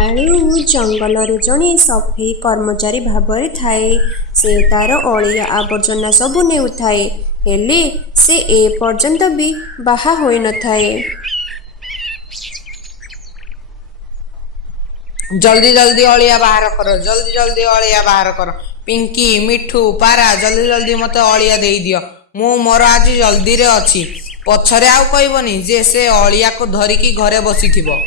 कालू जंगल जड़े सफेई कर्मचारी भाव थाए। से तार अलिया आवर्जना सबू नेउथाए हेले से ए पर्यंत भी बाहा होई न थाए। जल्दी जल्दी अलिया बाहर कर, जल्दी जल्दी अलिया बाहर कर। पिंकी मिठू पारा जल्दी जल्दी मत अलिया दे दियो। मु मोर आज जल्दी रे अच्छी पछरे आउ कहबनी जे से अलिया को धरिकी घरे बसी थिबो।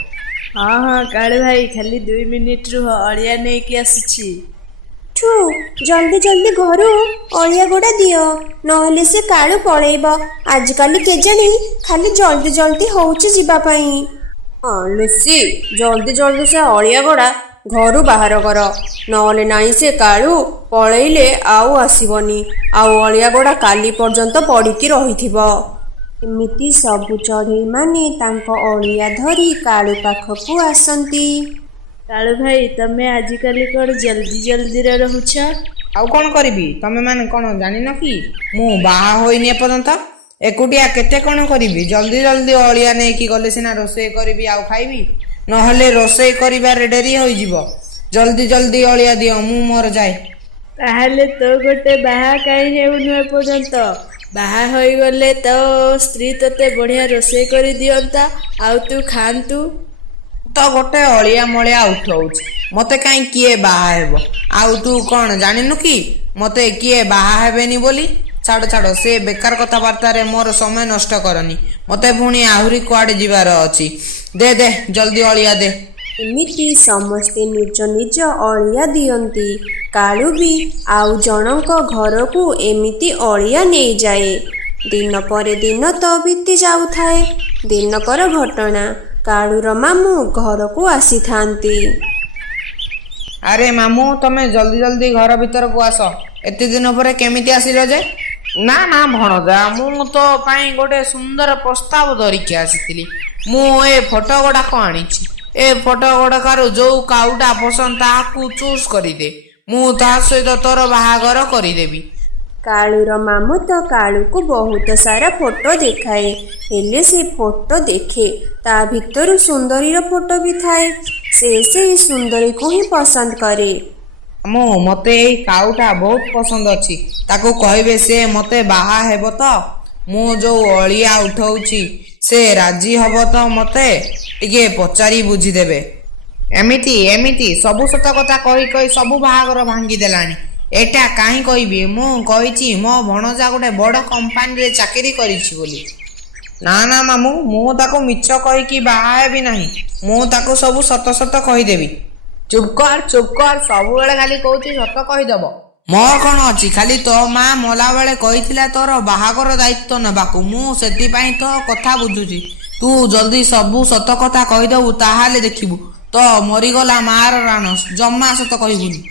हाँ हाँ काले भाई खाली 2 मिनिट रुह अलिया नहीं कि आसुछि। ठू जल्दी जल्दी घरू अलिया गुड़ा दियो नहले से कालू पळेइब। आजकल केजानी खाली जल्दी जल्दी होउछि जीवा पई। हाँ लुसी जल्दी जल्दी से अलिया गुड़ा घरू बाहर कर नहले नाई से कालू पळेइले आउ आसीबनी। आउ अलिया गुड़ा काली पर्यंत पड़िकी रहिथिबो। एमिति सबु चढ़ेई माने तांको अलिया धरी कालू पाखकू आसंती। कालू भाई तमे आजिकल कौन जल्दी जल्दी रे रहुछ? आउ कौन करिबी तमे माने कोन जानि न कि मु बाहा होइनी एपर्यंत एकुटिया केते कोन करिबी। जल्दी जल्दी अलिया नै कि गले सिना रोसई करिबी आउ खाइबी नहले रोसई करिबार डेरी होई जिवो। जल्दी जल्दी अलिया दियो मु मोर जाय। ताहले तो गोटे बाहा काई हेउनु एपर्यंत? बाहा होई गले तो स्त्री तते बढ़िया रोसई करि दियंता आउ तू खांतु। तो गोटे अलिया मलिया उठौछ मते काई किए बाहा हेबो। आउ तू कोन जानिनु कि मते किए बाहा हेबेनी बोली। छाड़ छाड़ से बेकार कथाबार्ता रे मोर समय नष्ट करनी। मते पुणी आहुरी कुआडे जिबार अछि। दे दे जल्दी अलिया दे। एमिति समस्ते निज निज अलिया दियंती। कालू भी आउ जनक घर को एमिति अलिया नहीं जाए। दिन पर दिन तो बीती जाऊ थाए। दिनकर घटना कालूर मामू घर को आसी थांती। अरे मामू तमे जल्दी जल्दी घर भीतर को आस। एते दिन पर केमिति आसिलो जे? ना ना भणजा मु तो पाई गोटे सुंदर प्रस्ताव धरिकी आसीथिली। मु ए फोटो गुड़ाक आनीछि। ए फोटो गुड़ाकार जो काउटा पसंद ताकू चूज करिदे मु ता सहित तोर बाहागर करिदेबी। कालूर मामू तो कालू को बहुत सारा फोटो देखाए हेले से फोटो देखे ता भितर सुंदरी फोटो भी थाए। से सुंदरी को ही पसंद करे। मो मते ए काउटा बहुत पसंद अछि ताको कहबे से मते बाहा हेबो तो मु जो अलिया उठौछि से राजी हबो तो मते टिके पचारी बुझी देबे। एमिति एमिति सबु सत कथा कहि कहि सबु बाहागर भांगी देलानी। एटा काहे कहबी मु कहिछि मो भणजा गोटे बड़ कंपनी रे चाकरी करिछि बोली। ना ना मामू मु ताको मिछ कहि कि बाहा हेबी नाही। मु ताको सबु सत सत कहि देबी। चुप कर सबु बेले खाली कहूछि सत कहि दबो। मोर कोन अछि खाली तो मां मोला बेले कहिथिला तोर बाहागर दायित्व नबाकू मु सेति पई तो कथा बुझुछि। तू जल्दी सबु सत कथा कहि दबु ताहाले देखिबु तो मरि गला मार राणस जम्मा सत कहिबुनी।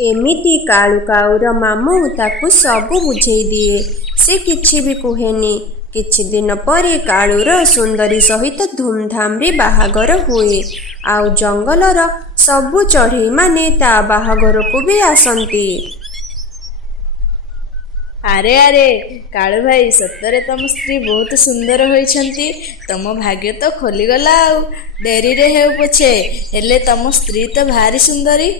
एमिति कालू काउर मामू ताकू सबू बुझेई दिए। से किछि भी कुहेनी। किछि दिन परे कालूर सुंदरी सहित धूमधाम रे बाहागर हुए। आउ जंगलर सबू चढ़ेई माने ता बाहागर को भी आसंती। अरे अरे कालू भाई सतरे तम स्त्री बहुत सुंदर होइछंती। तम भाग्य तो खोलीगला आउ डेरी रे हेउ पछे हेले तम स्त्री तो भारी सुंदरी।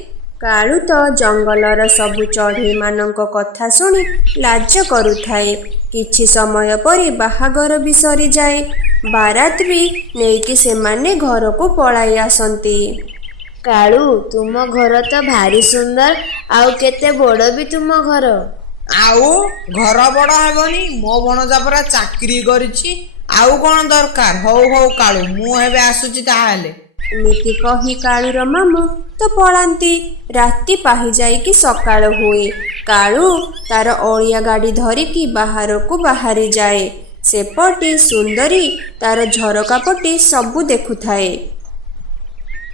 कालू तो जंगलर सबु चढ़ेई मानक कथा शुणी लाज करुथाए। किछि समय परे बाहागर भी सरी जाए। बारात भी नेइकी सेमाने घर को पळाई आसंती। कालू तुम घर तो भारी सुंदर आउ केते बड़ भी तुम घर। आउ घर बड़ हेबनी मो भणजा परा चाकरी करिछि आउ कोन दरकार। हौ हौ कालू मु हेबे आसुछि ताहाले। एमिति कही कालूर मामू तो पଳାନ୍ତି। राति पाहि जाए कि सकाळ हुए। कालू तार अलिया गाड़ी धरिकी बाहर को बाहरी जाए। सेपटे सुंदरी तार झरका पटे सबू देखुथाए।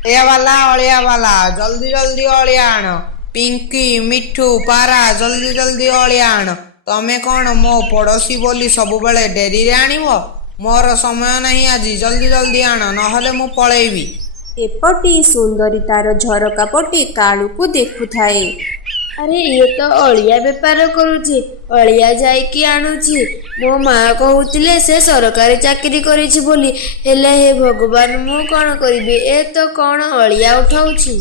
अलिया वाला जल्दी जल्दी अलिया आण। पिंकी मिठू पारा जल्दी जल्दी अलिया आण। तमे कौन मो पड़ोसी बोली सबु बेले डेरी रे आनिबो? मोर समय नहीं आज जल्दी जल्दी आण नहले मु पळेइबी। एपटे सुंदरी तार झरका पटे कालू को देखुथाए। ଆରେ ଇଏ ତ ଅଳିଆ ବେପାର କରୁଛି, ଅଳିଆ ଯାଇକି ଆଣୁଛି। ମୋ ମା କହୁଥିଲେ ସେ ସରକାରୀ ଚାକିରି କରିଛି ବୋଲି, ହେଲେ ହେ ଭଗବାନ ମୁଁ କଣ କରିବି, ଏ ତ କଣ ଅଳିଆ ଉଠାଉଛି।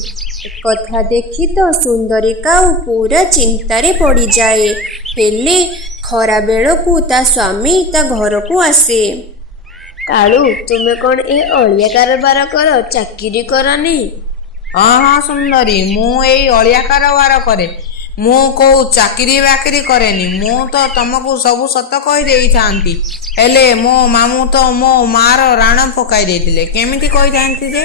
କଥା ଦେଖି ତ ସୁନ୍ଦରୀ କାଉ ପୁରା ଚିନ୍ତାରେ ପଡ଼ିଯାଏ। ହେଲେ ଖରା ବେଳକୁ ତା ସ୍ୱାମୀ ତା ଘରକୁ ଆସେ। କାଳୁ, ତୁମେ କଣ ଏ ଅଳିଆ କାରବାର କର, ଚାକିରି କରନି? ହଁ ହଁ ସୁନ୍ଦରୀ, ମୁଁ ଏଇ ଅଳିଆ କାରବାର କରେ। ମୁଁ କୋଉ ଚାକିରି ବାକିରି କରେନି। ମୁଁ ତ ତମକୁ ସବୁ ସତ କହିଦେଇଥାନ୍ତି, ହେଲେ ମୋ ମାମୁଁ ତ ମୋ ମାର ରାଣ ପକାଇ ଦେଇଥିଲେ। କେମିତି କହିଥାନ୍ତି ଯେ?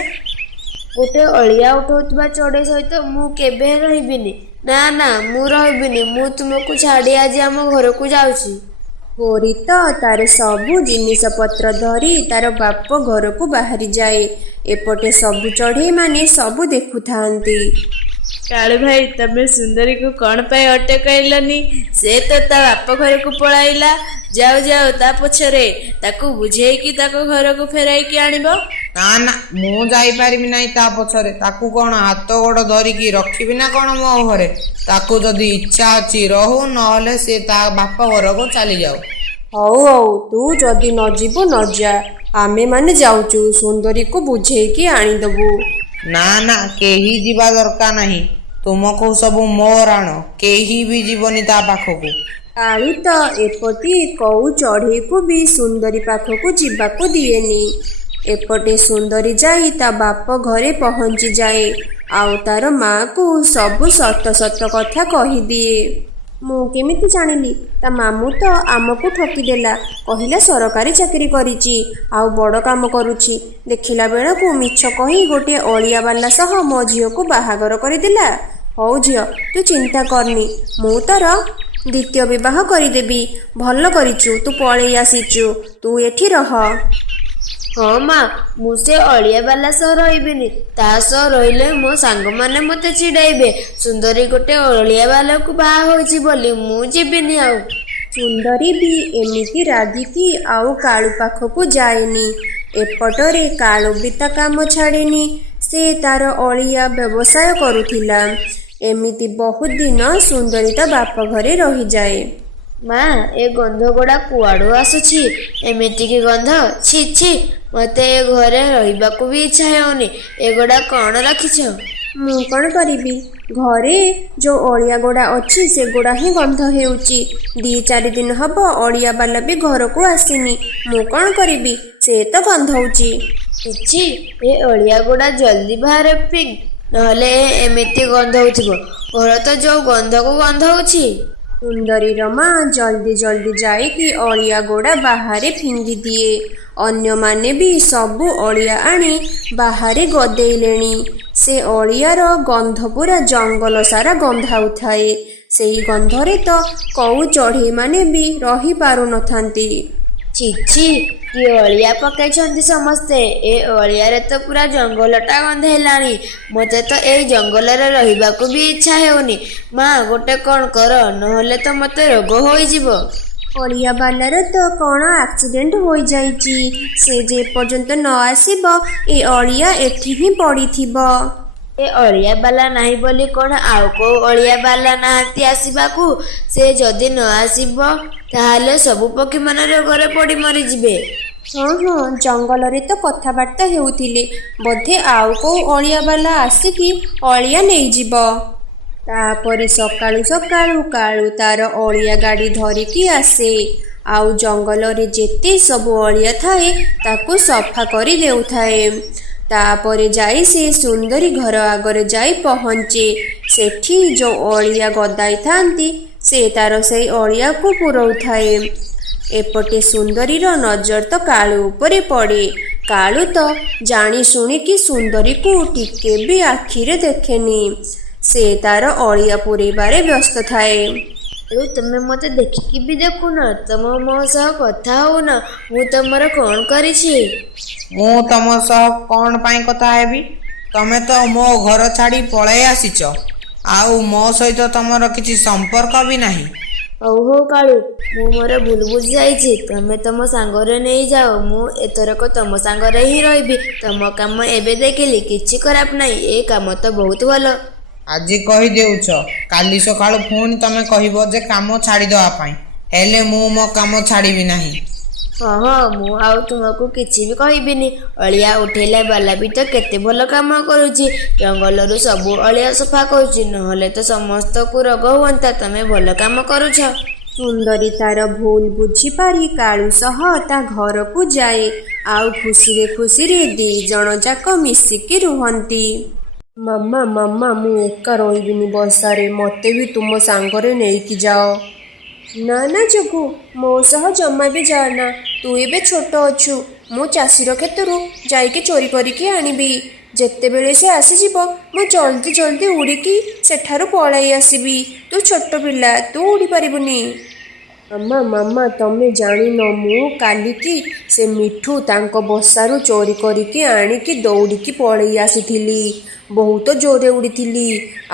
ଗୋଟେ ଅଳିଆ ଉଠାଉଥିବା ଚଢ଼େଇ ସହିତ ମୁଁ କେବେ ରହିବିନି। ନା ନା, ମୁଁ ରହିବିନି। ମୁଁ ତୁମକୁ ଛାଡ଼ି ଆଜି ଆମ ଘରକୁ ଯାଉଛି। ପରି ତ ତାର ସବୁ ଜିନିଷପତ୍ର ଧରି ତାର ବାପ ଘରକୁ ବାହାରିଯାଏ। ଏପଟେ ସବୁ ଚଢ଼େଇମାନେ ସବୁ ଦେଖୁଥାନ୍ତି। କାଳୁ ଭାଇ, ତମେ ସୁନ୍ଦରୀକୁ କଣ ପାଇଁ ଅଟକାଇଲନି? ସେ ତ ତା ବାପ ଘରକୁ ପଳାଇଲା। ଯାଉ ଯାଉ ତା ପଛରେ ତାକୁ ବୁଝେଇକି ତାକୁ ଘରକୁ ଫେରାଇକି ଆଣିବ। ନା ନା, ମୁଁ ଯାଇପାରିବି ନାହିଁ ତା ପଛରେ। ତାକୁ କଣ ହାତ ଗୋଡ଼ ଧରିକି ରଖିବି ନା କଣ ମୋ ଘରେ? ତାକୁ ଯଦି ଇଚ୍ଛା ଅଛି ରହୁ, ନହେଲେ ସେ ତା ବାପ ଘରକୁ ଚାଲିଯାଉ। ହଉ ହଉ, ତୁ ଯଦି ନ ଯିବୁ ନ ଯା, ଆମେମାନେ ଯାଉଛୁ, ସୁନ୍ଦରୀକୁ ବୁଝେଇକି ଆଣିଦବୁ। ନା ନା, କେହି ଯିବା ଦରକାର ନାହିଁ। ତୁମକୁ ସବୁ ମୋ ରାଣ, କେହି ବି ଯିବନି ତା ପାଖକୁ। କାଳୁ ତ ଏପଟେ କୋଉ ଚଢ଼େଇକୁ ବି ସୁନ୍ଦରୀ ପାଖକୁ ଯିବାକୁ ଦିଏନି। ଏପଟେ ସୁନ୍ଦରୀ ଯାଇ ତା ବାପ ଘରେ ପହଞ୍ଚିଯାଏ, ଆଉ ତାର ମାକୁ ସବୁ ସତ ସତ କଥା କହିଦିଏ। ମୁଁ କେମିତି ଜାଣିଲି? ତା ମାମୁଁ ତ ଆମକୁ ଠକିଦେଲା। କହିଲା ସରକାରୀ ଚାକିରି କରିଛି, ଆଉ ବଡ଼ କାମ କରୁଛି। ଦେଖିଲା ବେଳକୁ ମିଛ କହି ଗୋଟିଏ ଅଳିଆବାଲା ସହ ମୋ ଝିଅକୁ ବାହାଘର କରିଦେଲା। ହଉ ଝିଅ, ତୁ ଚିନ୍ତା କରନି, ମୁଁ ତୋର ଦ୍ୱିତୀୟ ବିବାହ କରିଦେବି। ଭଲ କରିଛୁ, ତୁ ପଳେଇ ଆସିଛୁ, ତୁ ଏଠି ରହ। ହଁ ମା, ମୁଁ ସେ ଅଳିଆ ବାଲା ସହ ରହିବିନି। ତା ସହ ରହିଲେ ମୋ ସାଙ୍ଗମାନେ ମୋତେ ଚିଡ଼ାଇବେ। ସୁନ୍ଦରୀ ଗୋଟେ ଅଳିଆ ବାଲାକୁ ବାହା ହୋଇଛି ବୋଲି ମୁଁ ଯିବିନି ଆଉ। ସୁନ୍ଦରୀ ବି ଏମିତି ରାଗିକି ଆଉ କାଳୁ ପାଖକୁ ଯାଏନି। ଏପଟରେ କାଳୁ ବି ତା କାମ ଛାଡ଼େନି। ସେ ତାର ଅଳିଆ ବ୍ୟବସାୟ କରୁଥିଲା। ଏମିତି ବହୁତ ଦିନ ସୁନ୍ଦରୀ ତା ବାପ ଘରେ ରହିଯାଏ। ମା, ଏ ଗନ୍ଧ ଗୁଡ଼ା କୁଆଡ଼ୁ ଆସୁଛି? ଏମିତିକି ଗନ୍ଧ, ଛି ଛି, ମୋତେ ଏ ଘରେ ରହିବାକୁ ବି ଇଚ୍ଛା ହେଉନି। ଏଗୁଡ଼ା କଣ ରଖିଛ? ମୁଁ କଣ କରିବି? ଘରେ ଯୋଉ ଅଳିଆ ଗୁଡ଼ା ଅଛି ସେଗୁଡ଼ା ହିଁ ଗନ୍ଧ ହେଉଛି। 2-4 ଦିନ ହବ ଅଳିଆ ବାଲା ବି ଘରକୁ ଆସିନି। ମୁଁ କଣ କରିବି? ସେ ତ ଗନ୍ଧଉଛି। କିଛି, ଏ ଅଳିଆ ଗୁଡ଼ା ଜଲ୍ଦି ବାହାରେ ଫିଙ୍ଗ୍, ନହେଲେ ଏମିତି ଗନ୍ଧଉଥିବ। ଘର ତ ଯୋଉ ଗନ୍ଧକୁ ଗନ୍ଧଉଛି। ସୁନ୍ଦରୀର ମା ଜଲ୍ଦି ଜଲ୍ଦି ଯାଇକି ଅଳିଆ ଗୁଡ଼ା ବାହାରେ ଫିଙ୍ଗିଦିଏ। ଅନ୍ୟମାନେ ବି ସବୁ ଅଳିଆ ଆଣି ବାହାରେ ଗଦେଇଲେଣି। ସେ ଅଳିଆର ଗନ୍ଧ ପୁରା ଜଙ୍ଗଲ ସାରା ଗନ୍ଧାଉଥାଏ। ସେଇ ଗନ୍ଧରେ ତ କୋଉ ଚଢ଼େଇମାନେ ବି ରହିପାରୁନଥାନ୍ତି। ଛିଛି, କି ଅଳିଆ ପକାଇଛନ୍ତି ସମସ୍ତେ। ଏ ଅଳିଆରେ ତ ପୁରା ଜଙ୍ଗଲଟା ଗନ୍ଧେଇଲାଣି। ମୋତେ ତ ଏଇ ଜଙ୍ଗଲରେ ରହିବାକୁ ବି ଇଚ୍ଛା ହେଉନି। ମା, ଗୋଟେ କଣ କର, ନହେଲେ ତ ମୋତେ ରୋଗ ହୋଇଯିବ। ଅଳିଆ ବାଲାର ତ କଣ ଆକ୍ସିଡେଣ୍ଟ ହୋଇଯାଇଛି। ସେ ଯେ ପର୍ଯ୍ୟନ୍ତ ନ ଆସିବ ଏ ଅଳିଆ ଏଠି ହିଁ ପଡ଼ିଥିବ। ଏ ଅଳିଆ ବାଲା ନାହିଁ ବୋଲି କଣ ଆଉ କୋଉ ଅଳିଆ ବାଲା ନାହାନ୍ତି ଆସିବାକୁ? ସେ ଯଦି ନ ଆସିବ ତାହେଲେ ସବୁ ପକ୍ଷୀମାନେ ରୋଗରେ ପଡ଼ି ମରିଯିବେ। ହଁ ହଁ, ଜଙ୍ଗଲରେ ତ କଥାବାର୍ତ୍ତା ହେଉଥିଲେ। ବୋଧେ ଆଉ କୋଉ ଅଳିଆ ବାଲା ଆସିକି ଅଳିଆ ନେଇଯିବ। ତାପରେ ସକାଳୁ ସକାଳୁ କାଳୁ ତାର ଅଳିଆ ଗାଡ଼ି ଧରିକି ଆସେ, ଆଉ ଜଙ୍ଗଲରେ ଯେତେ ସବୁ ଅଳିଆ ଥାଏ ତାକୁ ସଫା କରି ଦେଉଥାଏ। ତାପରେ ଯାଇ ସେ ସୁନ୍ଦରୀ ଘର ଆଗରେ ଯାଇ ପହଞ୍ଚେ। ସେଠି ଯୋଉ ଅଳିଆ ଗଦାଇଥାନ୍ତି ସେ ତାର ସେଇ ଅଳିଆକୁ ପୁରଉଥାଏ। ଏପଟେ ସୁନ୍ଦରୀର ନଜର ତ କାଳୁ ଉପରେ ପଡ଼େ। କାଳୁ ତ ଜାଣି ଶୁଣିକି ସୁନ୍ଦରୀକୁ ଟିକେ ବି ଆଖିରେ ଦେଖେନି। ସେ ତାର ଅଳିଆ ପୁରେଇବାରେ ବ୍ୟସ୍ତ ଥାଏ। ତମେ ମୋତେ ଦେଖିକି ବି ଦେଖୁନ, ତମ ମୋ ସହ କଥା ହଉନ। ମୁଁ ତମର କଣ କରିଛି? ମୁଁ ତମ ସହ କଣ ପାଇଁ କଥା ହେବି? ତମେ ତ ମୋ ଘର ଛାଡ଼ି ପଳାଇ ଆସିଛ, ଆଉ ମୋ ସହିତ ତମର କିଛି ସମ୍ପର୍କ ବି ନାହିଁ। ହଉ ହଉ କାଳୁ, ମୁଁ ମୋର ଭୁଲ ବୁଝିଯାଇଛି। ତମେ ତମ ସାଙ୍ଗରେ ନେଇଯାଅ, ମୁଁ ଏଥରକ ତମ ସାଙ୍ଗରେ ହିଁ ରହିବି। ତମ କାମ ଏବେ ଦେଖିଲି କିଛି ଖରାପ ନାହିଁ, ଏ କାମ ତ ବହୁତ ଭଲ। ଆଜି କହିଦେଉଛ, କାଲି ସକାଳୁ ପୁଣି ତମେ କହିବ ଯେ କାମ ଛାଡ଼ିଦେବା ପାଇଁ। ହେଲେ ମୁଁ ମୋ କାମ ଛାଡ଼ିବି ନାହିଁ। ହଁ ହଁ, ମୁଁ ଆଉ ତୁମକୁ କିଛି ବି କହିବିନି। ଅଳିଆ ଉଠେଇଲା ବାଲା ବି ତ କେତେ ଭଲ କାମ କରୁଛି। ଜଙ୍ଗଲରୁ ସବୁ ଅଳିଆ ସଫା କରୁଛି, ନହେଲେ ତ ସମସ୍ତଙ୍କୁ ରୋଗ ହୁଅନ୍ତା। ତମେ ଭଲ କାମ କରୁଛ। ସୁନ୍ଦରୀ ତାର ଭୁଲ ବୁଝିପାରି କାଳୁ ସହ ତା ଘରକୁ ଯାଏ। ଆଉ ଖୁସିରେ ଖୁସିରେ ଦି ଜଣ ଯାକ ମିଶିକି ରୁହନ୍ତି। ମାମା ମାମା, ମୁଁ ଏକା ରହିବିନି ବର୍ଷାରେ, ମତେ ବି ତୁମ ସାଙ୍ଗରେ ନେଇକି ଯାଅ। ନା ନା ଯୋଗୁ, ମୋ ସହ ଜମା ବି ଯାଆନା। ତୁ ଏବେ ଛୋଟ ଅଛୁ। ମୁଁ ଚାଷୀର କ୍ଷେତରୁ ଯାଇକି ଚୋରି କରିକି ଆଣିବି। ଯେତେବେଳେ ସେ ଆସିଯିବ, ମୁଁ ଜଲ୍ଦି ଜଲ୍ଦି ଉଡ଼ିକି ସେଠାରୁ ପଳାଇ ଆସିବି। ତୁ ଛୋଟ ପିଲା, ତୁ ଉଡ଼ି ପାରିବୁନି। ମାମା ମାମା, ତମେ ଜାଣିନ ମୁଁ କାଲିକି ସେ ମିଠୁ ତାଙ୍କ ବସାରୁ ଚୋରି କରିକି ଆଣିକି ଦୌଡ଼ିକି ପଳେଇ ଆସିଥିଲି। ବହୁତ ଜୋରେ ଉଡ଼ିଥିଲି।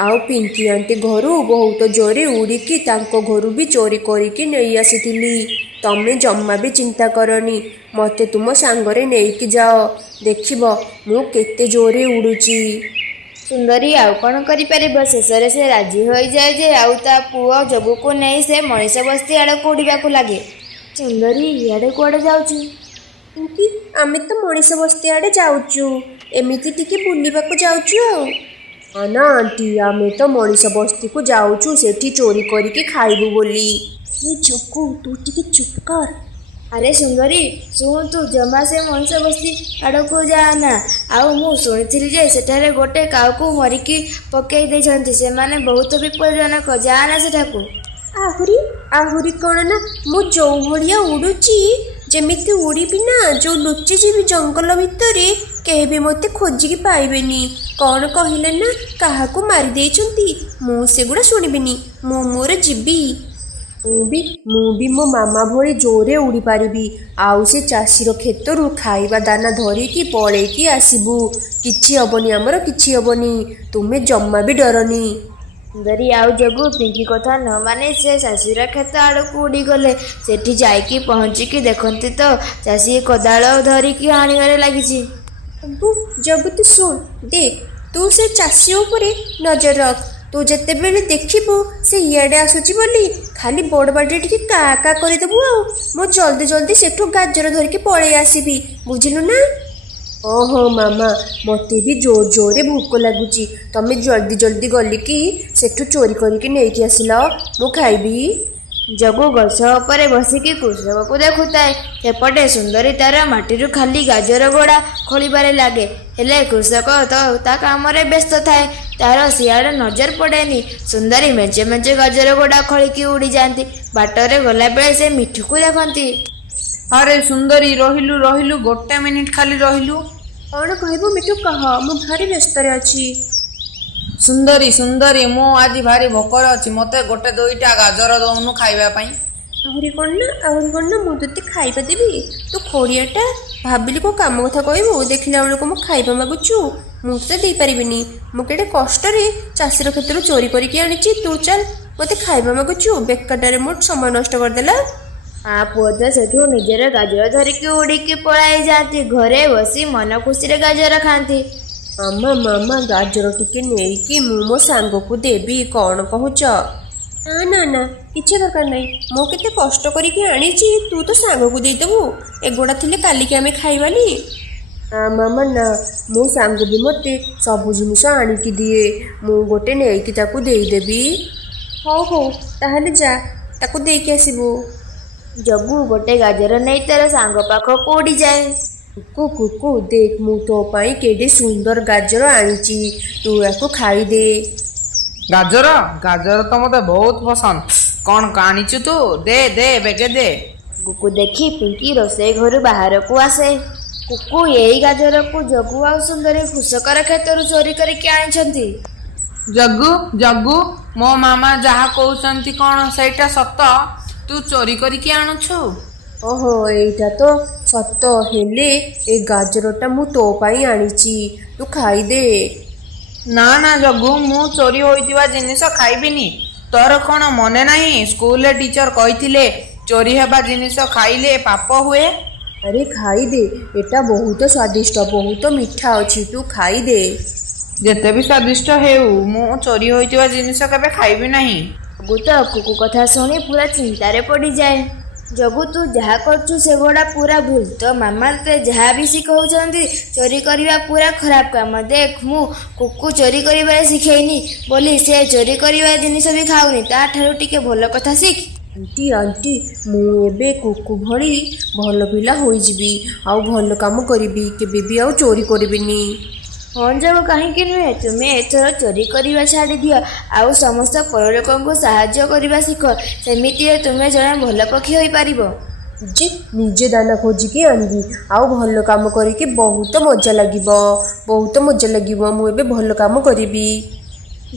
ଆଉ ପିଙ୍କି ଆଣ୍ଟି ଘରୁ ବହୁତ ଜୋରେ ଉଡ଼ିକି ତାଙ୍କ ଘରୁ ବି ଚୋରି କରିକି ନେଇ ଆସିଥିଲି। ତମେ ଜମା ବି ଚିନ୍ତା କରନି, ମତେ ତୁମ ସାଙ୍ଗରେ ନେଇକି ଯାଅ। ଦେଖିବ ମୁଁ କେତେ ଜୋରେ ଉଡ଼ୁଛି। ସୁନ୍ଦରୀ ଆଉ କ'ଣ କରିପାରିବ? ଶେଷରେ ସେ ରାଜି ହୋଇଯାଏ ଯେ ଆଉ ତା ପୁଅ ଯୋଗୁକୁ ନେଇ ସେ ମଣିଷ ବସ୍ତି ଆଡ଼କୁ ଉଡ଼ିବାକୁ ଲାଗେ। ସୁନ୍ଦରୀ ଇଆଡ଼େ କୁଆଡ଼େ ଯାଉଛି? ପିଙ୍କି, ଆମେ ତ ମଣିଷ ବସ୍ତି ଆଡ଼େ ଯାଉଛୁ। ଏମିତି ଟିକେ ବୁଲିବାକୁ ଯାଉଛୁ ଆଉ। ନା ଆଣ୍ଟି, ଆମେ ତ ମଣିଷ ବସ୍ତିକୁ ଯାଉଛୁ ସେଠି ଚୋରି କରିକି ଖାଇବୁ ବୋଲି। ଯୋଗୁ, ତୁ ଟିକେ ଚୁପ୍ କର। ଆରେ ସୁନ୍ଦରୀ, ଶୁଣ, ତୁ ଜମା ସେ ମଣିଷ ବସ୍ତି ଆଡ଼କୁ ଯାଆନା। ଆଉ ମୁଁ ଶୁଣିଥିଲି ଯେ ସେଠାରେ ଗୋଟେ କାଉକୁ ମରିକି ପକେଇ ଦେଇଛନ୍ତି। ସେମାନେ ବହୁତ ବିପଦଜନକ। ଯାଆନା ସେଠାକୁ। ଆହୁରି ଆହୁରି କ'ଣ ନା, ମୁଁ ଯୋଉ ଭଳିଆ ଉଡ଼ୁଛି, ଯେମିତି ଉଡ଼ିବି ନା, ଯୋଉ ଲୁଚିଯିବି ଜଙ୍ଗଲ ଭିତରେ, କେହି ବି ମୋତେ ଖୋଜିକି ପାଇବେନି। କ'ଣ କହିଲେ ନା, କାହାକୁ ମାରି ଦେଇଛନ୍ତି। ମୁଁ ସେଗୁଡ଼ା ଶୁଣିବିନି। ମୁଁ ମୋର ଯିବି। ମୁଁ ବି ମୋ ମାମା ଭଳି ଜୋରେ ଉଡ଼ି ପାରିବି। ଆଉ ସେ ଚାଷୀର କ୍ଷେତରୁ ଖାଇବା ଦାନା ଧରିକି ପଳେଇକି ଆସିବୁ। କିଛି ହବନି, ଆମର କିଛି ହବନି। ତୁମେ ଜମା ବି ଡରନି। ସୁନ୍ଦରୀ ଆଉ ଯୋଗୁ ପିଙ୍କି କଥା ନ ମାନି ସେ ଚାଷୀର କ୍ଷେତ ଆଡ଼କୁ ଉଡ଼ିଗଲେ। ସେଠି ଯାଇକି ପହଞ୍ଚିକି ଦେଖନ୍ତି ତ ଚାଷୀ କୋଦାଳ ଧରିକି ହାଣିବାରେ ଲାଗିଛି। ଜଗୁ, ତୁ ଶୁଣ, ଦେଖ, ତୁ ସେ ଚାଷୀ ଉପରେ ନଜର ରଖ। ତୁ ଯେତେବେଳେ ଦେଖିବୁ ସେ ଇଆଡ଼େ ଆସୁଛି ବୋଲି, ଖାଲି ବଡ଼ ବାଡ଼ିରେ ଟିକେ କା କା କରିଦେବୁ। ଆଉ ମୁଁ ଜଲ୍ଦି ଜଲ୍ଦି ସେଠୁ ଗାଜର ଧରିକି ପଳେଇ ଆସିବି। ବୁଝିଲୁ ନା? ଓହୋ ମାମା, ମତେ ବି ଜୋରେ ଭୋକ ଲାଗୁଛି। ତମେ ଜଲ୍ଦି ଜଲ୍ଦି ଗଲିକି ସେଠୁ ଚୋରି କରିକି ନେଇକି ଆସିଲ, ମୁଁ ଖାଇବି। ଯୋଗୁ ଗଛ ଉପରେ ବସିକି କୃଷକକୁ ଦେଖୁଥାଏ। ସେପଟେ ସୁନ୍ଦରୀ ତାର ମାଟିରୁ ଖାଲି ଗାଜର ଗୋଡ଼ା ଖୋଳିବାରେ ଲାଗେ। ହେଲେ କୃଷକ ତ ତା କାମରେ ବ୍ୟସ୍ତ ଥାଏ। ତାର ସିଆଡ଼େ ନଜର ପଡ଼େନି। ସୁନ୍ଦରୀ ମେଞ୍ଚେ ମେଞ୍ଚେ ଗାଜର ଗୋଡ଼ା ଖୋଳିକି ଉଡ଼ିଯାଆନ୍ତି। ବାଟରେ ଗଲାବେଳେ ସେ ମିଠୁକୁ ଦେଖନ୍ତି। ଆରେ ସୁନ୍ଦରୀ, ରହିଲୁ ରହିଲୁ, ଗୋଟେ ମିନିଟ୍ ଖାଲି ରହିଲୁ। କ'ଣ କହିବୁ ମିଠୁ, କହ। ମୁଁ ଭାରି ବ୍ୟସ୍ତରେ ଅଛି। ସୁନ୍ଦରୀ ସୁନ୍ଦରୀ, ମୁଁ ଆଜି ଭାରି ଭୋକରେ ଅଛି। ମୋତେ ଗୋଟେ ଦୁଇଟା ଗାଜର ଦଉନୁ ଖାଇବା ପାଇଁ। ଆହୁରି କ'ଣ ନା, ମୁଁ ତୋତେ ଖାଇବା ଦେବି। ତୁ ଖୋଡ଼ିଆଟା, ଭାବିଲି କୋଉ କାମ କଥା କହିବୁ, ଦେଖିଲା ବେଳକୁ ମୁଁ ଖାଇବା ମାଗୁଛୁ। ମୁଁ ତୋତେ ଦେଇପାରିବିନି। ମୁଁ କେଡ଼େ କଷ୍ଟରେ ଚାଷୀର କ୍ଷେତ୍ରରୁ ଚୋରି କରିକି ଆଣିଛି। ତୁ ଚାଲ, ମୋତେ ଖାଇବା ମାଗୁଛୁ। ବେକାରଟାରେ ମୋର ସମୟ ନଷ୍ଟ କରିଦେଲା। ପୁଅ ତ ସେଠୁ ନିଜର ଗାଜର ଧରିକି ଉଡ଼ିକି ପଳାଇ ଯାଆନ୍ତି। ଘରେ ବସି ମନ ଖୁସିରେ ଗାଜର ଖାଆନ୍ତି। ମାମା, ଗାଜର ଟିକେ ନେଇକି ମୁଁ ମୋ ସାଙ୍ଗକୁ ଦେବି, କ'ଣ କହୁଛ? ନା, କିଛି ଦରକାର ନାହିଁ। ମୁଁ କେତେ କଷ୍ଟ କରିକି ଆଣିଛି, ତୁ ତ ସାଙ୍ଗକୁ ଦେଇଦେବୁ। ଏଗୁଡ଼ା ଥିଲେ କାଲିକି ଆମେ ଖାଇବାନି। ମାମା ନା, ମୋ ସାଙ୍ଗ ବି ମୋତେ ସବୁ ଜିନିଷ ଆଣିକି ଦିଏ। ମୁଁ ଗୋଟେ ନେଇକି ତାକୁ ଦେଇଦେବି। ହଉ, ତାହେଲେ ଯା, ତାକୁ ଦେଇକି ଆସିବୁ। ଯୋଗୁ ଗୋଟେ ଗାଜର ନେଇ ତାର ସାଙ୍ଗ ପାଖକୁ ଉଡ଼ିଯାଏ। କୁକୁ, ଦେଖ, ମୁଁ ତୋ ପାଇଁ କେଡ଼େ ସୁନ୍ଦର ଗାଜର ଆଣିଛି। ତୁ ୟାକୁ ଖାଇଦେ। ଗାଜର ଗାଜର ତ ମୋତେ ବହୁତ ପସନ୍ଦ। କ'ଣ ଆଣିଛୁ ତୁ? ଦେ ବେଗେ ଦେ। କୁକୁ ଦେଖି ପିଙ୍କି ରୋଷେଇ ଘରୁ ବାହାରକୁ ଆସେ। କୁକୁ, ଏଇ ଗାଜରକୁ ଯୋଗୁ ଆଉ ସୁନ୍ଦରୀ କୃଷକର କ୍ଷେତରୁ ଚୋରି କରିକି ଆଣିଛନ୍ତି। ଜଗୁ, ମୋ ମାମା ଯାହା କହୁଛନ୍ତି କ'ଣ ସେଇଟା ସତ? ତୁ ଚୋରି କରିକି ଆଣୁଛୁ? ଓହୋ, ଏଇଟା ତ ସତ। ହେଲେ ଏ ଗାଜରଟା ମୁଁ ତୋ ପାଇଁ ଆଣିଛି, ତୁ ଖାଇଦେ। ନା ଜଗୁ, ମୁଁ ଚୋରି ହୋଇଥିବା ଜିନିଷ ଖାଇବିନି। ତୋର କ'ଣ ମନେ ନାହିଁ, ସ୍କୁଲରେ ଟିଚର କହିଥିଲେ ଚୋରି ହେବା ଜିନିଷ ଖାଇଲେ ପାପ ହୁଏ? ଆରେ ଖାଇଦେ, ଏଟା ବହୁତ ସ୍ୱାଦିଷ୍ଟ, ବହୁତ ମିଠା ଅଛି। ତୁ ଖାଇଦେ। ଯେତେ ବି ସ୍ୱାଦିଷ୍ଟ ହେଉ ମୁଁ ଚୋରି ହୋଇଥିବା ଜିନିଷ କେବେ ଖାଇବି ନାହିଁ। ଜଗୁ ତ କୁକୁ କଥା ଶୁଣି ପୁରା ଚିନ୍ତାରେ ପଡ଼ିଯାଏ। ଜଗୁ ତୁ ଯାହା କରୁଛୁ ସେଗୁଡ଼ା ପୁରା ଭୁଲ। ତ ମାମା ତତେ ଯାହା ବି ଶିଖଉଛନ୍ତି ଚୋରି କରିବା ପୁରା ଖରାପ କାମ। ଦେଖ ମୁଁ କୁକୁ ଚୋରି କରିବାରେ ଶିଖେଇନି ବୋଲି ସେ ଚୋରି କରିବା ଜିନିଷ ବି ଖାଉନି। ତାଠାରୁ ଟିକେ ଭଲ କଥା ଶିଖ। ଆଣ୍ଟି ମୁଁ ଏବେ କୁକୁ ଭଳି ଭଲ ପିଲା ହୋଇଯିବି ଆଉ ଭଲ କାମ କରିବି, କେବେ ବି ଆଉ ଚୋରି କରିବିନି। ହଁ ଜଗୁ କାହିଁକି ନୁହେଁ, ତୁମେ ଏଥର ଚୋରି କରିବା ଛାଡ଼ି ଦିଅ ଆଉ ସମସ୍ତ ପରଲୋକଙ୍କୁ ସାହାଯ୍ୟ କରିବା ଶିଖ। ସେମିତିରେ ତୁମେ ଜଣେ ଭଲ ପକ୍ଷୀ ହୋଇପାରିବ। ଯେ ନିଜେ ଦାନା ଖୋଜିକି ଆଣିବି ଆଉ ଭଲ କାମ କରିକି ବହୁତ ମଜା ଲାଗିବ। ମୁଁ ଏବେ ଭଲ କାମ କରିବି।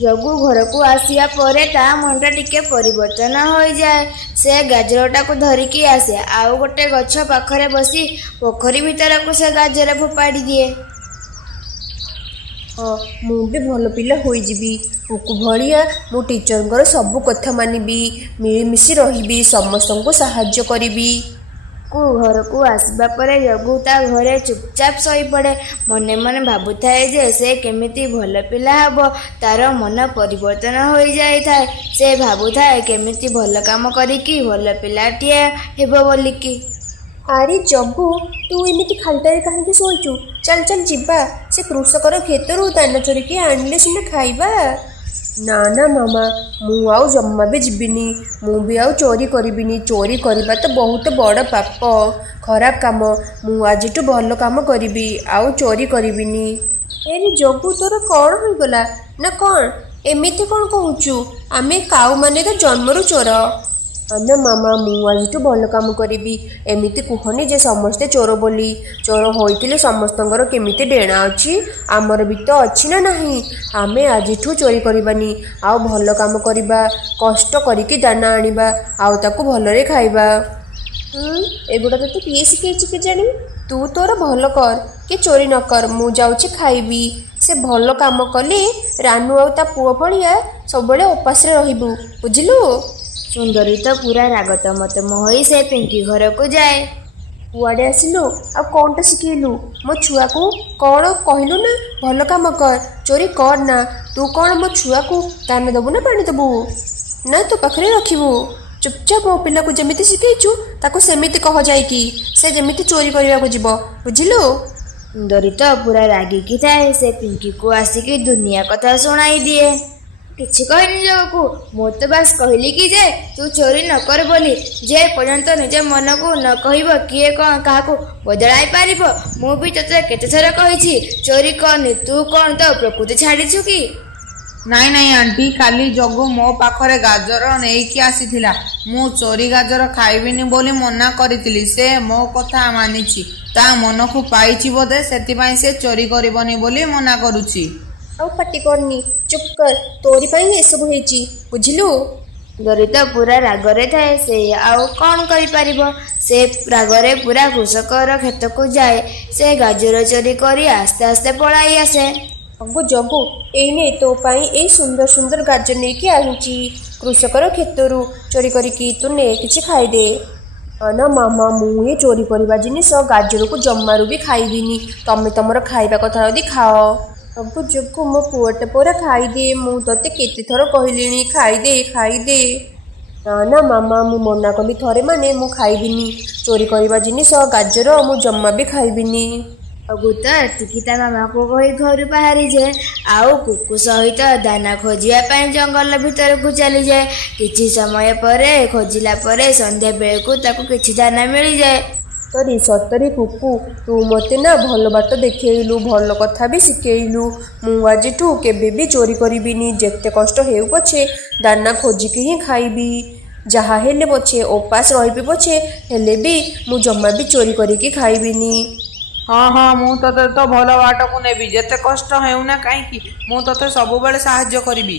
ଜଗୁ ଘରକୁ ଆସିବା ପରେ ତା ମନଟା ଟିକେ ପରିବର୍ତ୍ତନ ହୋଇଯାଏ। ସେ ଗାଜରଟାକୁ ଧରିକି ଆସେ ଆଉ ଗୋଟେ ଗଛ ପାଖରେ ବସି ପୋଖରୀ ଭିତରକୁ ସେ ଗାଜର ଫୋପାଡ଼ି ଦିଏ। ହଁ ମୁଁ ବି ଭଲ ପିଲା ହୋଇଯିବି। କୁକୁ ଭଳିଆ ମୁଁ ଟିଚରଙ୍କର ସବୁ କଥା ମାନିବି, ମିଳିମିଶି ରହିବି, ସମସ୍ତଙ୍କୁ ସାହାଯ୍ୟ କରିବି। ଘରକୁ ଆସିବା ପରେ ଜଗୁ ତା ଘରେ ଚୁପଚାପ ଶୋଇପଡ଼େ। ମନେ ମନେ ଭାବୁଥାଏ ଯେ ସେ କେମିତି ଭଲ ପିଲା ହେବ। ତାର ମନ ପରିବର୍ତ୍ତନ ହୋଇଯାଇଥାଏ। ସେ ଭାବୁଥାଏ କେମିତି ଭଲ କାମ କରିକି ଭଲ ପିଲାଟିଏ ହେବ ବୋଲିକି। ଆରେ ଜଗୁ ତୁ ଏମିତି ଖାଲିଟାରେ କାହିଁକି ଶୋଇଛୁ? ଚାଲ ଚାଲ ଯିବା ସେ କୃଷକର କ୍ଷେତରୁ ଦାନା ଚୋରିକି ଆଣିଲେ ସିନା ଖାଇବା। ନା ନା ମାମା, ମୁଁ ଆଉ ଜମା ବି ଯିବିନି। ମୁଁ ବି ଆଉ ଚୋରି କରିବିନି। ଚୋରି କରିବା ତ ବହୁତ ବଡ଼ ପାପ, ଖରାପ କାମ। ମୁଁ ଆଜିଠୁ ଭଲ କାମ କରିବି ଆଉ ଚୋରି କରିବିନି। ଏରେ ଜଗୁ ତୋର କ'ଣ ହୋଇଗଲା ନା କ'ଣ ଏମିତି କ'ଣ କହୁଛୁ? ଆମେ କାଉମାନେ ତ ଜନ୍ମରୁ ଚୋର। ନା ମାମା, ମୁଁ ଆଜିଠୁ ଭଲ କାମ କରିବି। ଏମିତି କୁହନି ଯେ ସମସ୍ତେ ଚୋର ବୋଲି। ଚୋର ହୋଇଥିଲେ ସମସ୍ତଙ୍କର କେମିତି ଡେଣା ଅଛି, ଆମର ବି ତ ଅଛି ନା ନାହିଁ। ଆମେ ଆଜିଠୁ ଚୋରି କରିବାନି ଆଉ ଭଲ କାମ କରିବା, କଷ୍ଟ କରିକି ଦାନା ଆଣିବା ଆଉ ତାକୁ ଭଲରେ ଖାଇବା। ଏଗୁଡ଼ା ତତେ କିଏ ଶିଖେଇଛି କେଜାଣି? ତୁ ତୋର ଭଲ କର କି ଚୋରି ନ କର, ମୁଁ ଯାଉଛି ଖାଇବି। ସେ ଭଲ କାମ କଲେ ରାନୁ ଆଉ ତା ପୁଅ ଭଳିଆ ସବୁବେଳେ ଉପାସରେ ରହିବୁ, ବୁଝିଲୁ? ସୁନ୍ଦରୀ ତ ପୁରା ରାଗ ତମ ହୋଇ ସେ ପିଙ୍କି ଘରକୁ ଯାଏ। କୁଆଡ଼େ ଆସିଲୁ ଆଉ କ'ଣଟା ଶିଖେଇଲୁ ମୋ ଛୁଆକୁ? କ'ଣ କହିଲୁ ନା ଭଲ କାମ କର, ଚୋରି କର ନା। ତୁ କ'ଣ ମୋ ଛୁଆକୁ ଦାନା ଦେବୁ ନା ପାଣି ଦେବୁ? ନା ତୋ ପାଖରେ ରଖିବୁ? ଚୁପଚାପ ମୋ ପିଲାକୁ ଯେମିତି ଶିଖେଇଛୁ ତାକୁ ସେମିତି କହ ଯାଇକି, ସେ ଯେମିତି ଚୋରି କରିବାକୁ ଯିବ, ବୁଝିଲୁ? ସୁନ୍ଦରୀ ତ ପୁରା ରାଗିକି ଥାଏ। ସେ ପିଙ୍କିକୁ ଆସିକି ଦୁନିଆ କଥା ଶୁଣାଇ ଦିଏ। କିଛି କହିନି ଜଗକୁ, ମୁଁ ତ ବାସ୍ କହିଲି କି ଯେ ତୁ ଚୋରି ନ କର ବୋଲି। ଯେ ପର୍ଯ୍ୟନ୍ତ ନିଜ ମନକୁ ନ କହିବ କିଏ କ'ଣ କାହାକୁ ବଦଳାଇ ପାରିବ। ମୁଁ ବି ତୋତେ କେତେଥର କହିଛି ଚୋରି କରନି। ତୁ କ'ଣ ତ ପ୍ରକୃତି ଛାଡ଼ିଛୁ କି? ନାଇଁ ନାଇଁ ଆଣ୍ଟି, କାଲି ଜଗୁ ମୋ ପାଖରେ ଗାଜର ନେଇକି ଆସିଥିଲା। ମୁଁ ଚୋରି ଗାଜର ଖାଇବିନି ବୋଲି ମନା କରିଥିଲି। ସେ ମୋ କଥା ମାନିଛି। ତା ମନକୁ ପାଇଛି ବୋଧେ, ସେଥିପାଇଁ ସେ ଚୋରି କରିବନି ବୋଲି ମନା କରୁଛି। ଆଉ ପାଟି କରନି, ଚୁପ୍ କର। ତୋରି ପାଇଁ ଏସବୁ ହେଇଛି, ବୁଝିଲୁ? ସୁନ୍ଦରୀ ତ ପୁରା ରାଗରେ ଥାଏ। ସେ ଆଉ କ'ଣ କରିପାରିବ? ସେ ରାଗରେ ପୁରା କୃଷକର କ୍ଷେତକୁ ଯାଏ। ସେ ଗାଜର ଚୋରି କରି ଆସ୍ତେ ଆସ୍ତେ ପଳାଇ ଆସେ। ଜଗୁ ଏଇନେ ତୋ ପାଇଁ ଏଇ ସୁନ୍ଦର ସୁନ୍ଦର ଗାଜର ନେଇକି ଆଣିଛି କୃଷକର କ୍ଷେତରୁ ଚୋରି କରିକି। ତୁ ନେ କିଛି ଖାଇଦେ। ନା ମାମା, ମୁଁ ଏ ଚୋରି କରିବା ଜିନିଷ ଗାଜରକୁ ଜମାରୁ ବି ଖାଇବିନି। ତମେ ତମର ଖାଇବା କଥା ଯଦି ଖାଅ। ଜଗୁ ମୋ ପୁଅଟା ପରା ଖାଇଦେ। ମୁଁ ତତେ କେତେଥର କହିଲିଣି ଖାଇଦେ। ନା ମାମା, ମୁଁ ମନା କଲି ଥରେ ମାନେ ମୁଁ ଖାଇବିନି। ଚୋରି କରିବା ଜିନିଷ ଗାଜର ମୁଁ ଜମା ବି ଖାଇବିନି। ଜଗୁ ତ ଏତିକି ତା ମାମାକୁ କହି ଘରୁ ବାହାରିଯାଏ ଆଉ କୁକୁ ସହିତ ଦାନା ଖୋଜିବା ପାଇଁ ଜଙ୍ଗଲ ଭିତରକୁ ଚାଲିଯାଏ। କିଛି ସମୟ ପରେ ଖୋଜିଲା ପରେ ସନ୍ଧ୍ୟା ବେଳକୁ ତାକୁ କିଛି ଦାନା ମିଳିଯାଏ। ସତରେ କୁକୁ, ତୁ ମୋତେ ନା ଭଲ ବାଟ ଦେଖେଇଲୁ, ଭଲ କଥା ବି ଶିଖେଇଲୁ। ମୁଁ ଆଜିଠୁ କେବେ ବି ଚୋରି କରିବିନି। ଯେତେ କଷ୍ଟ ହେଉ ପଛେ ଦାନା ଖୋଜିକି ହିଁ ଖାଇବି। ଯାହା ହେଲେ ପଛେ ଉପାସ ରହିବି ପଛେ, ହେଲେ ବି ମୁଁ ଜମା ବି ଚୋରି କରିକି ଖାଇବିନି। ହଁ, ମୁଁ ତତେ ତ ଭଲ ବାଟକୁ ନେବି। ଯେତେ କଷ୍ଟ ହେଉନା କାହିଁକି, ମୁଁ ତତେ ସବୁବେଳେ ସାହାଯ୍ୟ କରିବି।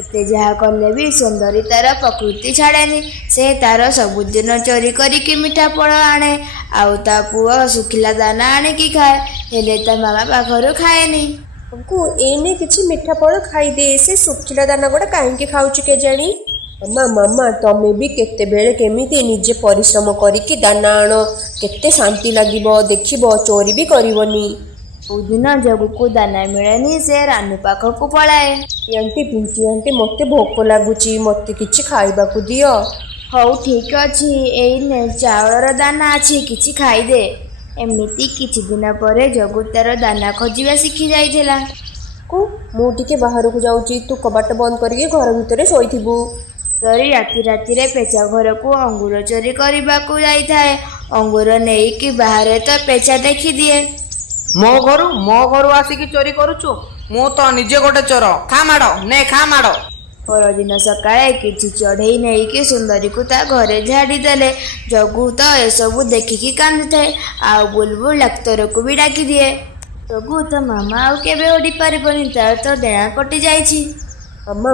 ଏତେ ଯାହା କଲେ ବି ସୁନ୍ଦରୀ ତାର ପ୍ରକୃତି ଛାଡ଼େନି। ସେ ତାର ସବୁଦିନ ଚୋରି କରିକି ମିଠା ଫଳ ଆଣେ ଆଉ ତା ପୁଅ ଶୁଖିଲା ଦାନା ଆଣିକି ଖାଏ, ହେଲେ ତା ମାମା ପାଖରୁ ଖାଏନି। ଏଇନେ କିଛି ମିଠା ଫଳ ଖାଇଦେ। ସେ ଶୁଖିଲା ଦାନା ଗୁଡ଼ା କାହିଁକି ଖାଉଛୁ କେଜାଣି? ମାମା, ତମେ ବି କେତେବେଳେ କେମିତି ନିଜେ ପରିଶ୍ରମ କରିକି ଦାନା ଆଣ, କେତେ ଶାନ୍ତି ଲାଗିବ ଦେଖିବ। ଚୋରି ବି କରିବନି। କୋଉଦିନ ଜଗୁକୁ ଦାନା ମିଳେନି ସେ ରାନୁ ପାଖକୁ ପଳାଏ। ଆଣ୍ଟି ପିଙ୍କି ଆଣ୍ଟି ମୋତେ ଭୋକ ଲାଗୁଛି, ମୋତେ କିଛି ଖାଇବାକୁ ଦିଅ। ହଉ ଠିକ ଅଛି, ଏଇ ନେ ଚାଉଳର ଦାନା ଅଛି, କିଛି ଖାଇଦେ। ଏମିତି କିଛି ଦିନ ପରେ ଜଗୁ ତାର ଦାନା ଖୋଜିବା ଶିଖି ଯାଇଥିଲା। ମୁଁ ଟିକେ ବାହାରକୁ ଯାଉଛି, ତୁ କବାଟ ବନ୍ଦ କରିକି ଘର ଭିତରେ ଶୋଇଥିବୁ। ରାତିରେ ପେଚା ଘରକୁ ଅଙ୍ଗୁର ଚୋରି କରିବାକୁ ଯାଇଥାଏ। ଅଙ୍ଗୁର ନେଇକି ବାହାରେ ତ ପେଚା ଦେଖିଦିଏ। ମୋ ଘରୁ ଆସିକି ଚୋରି କରୁଛୁ? ମୁଁ ତ ନିଜେ ଗୋଟେ ଚୋର। ଖା ମାଡ଼, ନେ ଖା ମାଡ଼। ପରଦିନ ସକାଳେ କିଛି ଚଢ଼େଇ ନେଇକି ସୁନ୍ଦରୀକୁ ତା ଘରେ ଝାଡ଼ି ଦେଲେ। ଜଗୁ ତ ଏସବୁ ଦେଖିକି କାନ୍ଦୁଥାଏ, ଆଉ ବୁଲବୁଲ ଡାକ୍ତରକୁ ବି ଡାକିଦିଏ। ଜଗୁ ତ ମାମା ଆଉ କେବେ ଉଡ଼ି ପାରିବନି, ତାର ତ ଡେଣା କଟି ଯାଇଛି।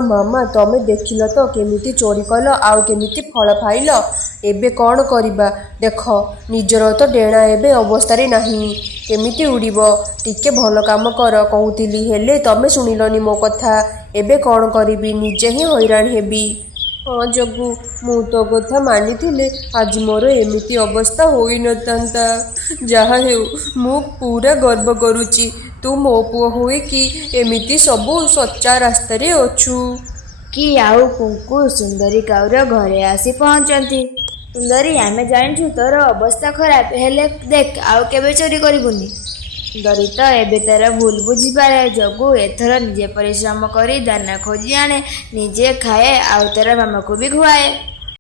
ମାମା ତମେ ଦେଖିଲ ତ କେମିତି ଚୋରି କଲ ଆଉ କେମିତି ଫଳ ଖାଇଲ। ଏବେ କ'ଣ କରିବା? ଦେଖ ନିଜର ତ ଡେଣା ଏବେ ଅବସ୍ଥାରେ ନାହିଁ, କେମିତି ଉଡ଼ିବ? ଟିକେ ଭଲ କାମ କର କହୁଥିଲି, ହେଲେ ତମେ ଶୁଣିଲନି ମୋ କଥା। ଏବେ କ'ଣ କରିବି? ନିଜେ ହିଁ ହଇରାଣ ହେବି। ହଁ ଜଗୁ, ମୁଁ ତୋ କଥା ମାନିଥିଲେ ଆଜି ମୋର ଏମିତି ଅବସ୍ଥା ହୋଇନଥାନ୍ତା। ଯାହା ହେଉ ମୁଁ ପୁରା ଗର୍ବ କରୁଛି, ତୁ ମୋ ପୁଅ ହୋଇକି ଏମିତି ସବୁ ସଚ୍ଚା ରାସ୍ତାରେ ଅଛୁ। କି ଆଉ କୁଙ୍କୁ ସୁନ୍ଦରୀ କାଉର ଘରେ ଆସି ପହଞ୍ଚନ୍ତି। ସୁନ୍ଦରୀ, ଆମେ ଜାଣିଛୁ ତୋର ଅବସ୍ଥା ଖରାପ, ହେଲେ ଦେଖ ଆଉ କେବେ ଚୋରି କରିବୁନି। ସୁନ୍ଦରୀ ତ ଏବେ ତାର ଭୁଲ ବୁଝିପାରେ। ଜଗୁ ଏଥର ନିଜେ ପରିଶ୍ରମ କରି ଦାନା ଖୋଜି ଆଣେ, ନିଜେ ଖାଏ ଆଉ ତାର ମାମାକୁ ବି ଖୁଆଏ।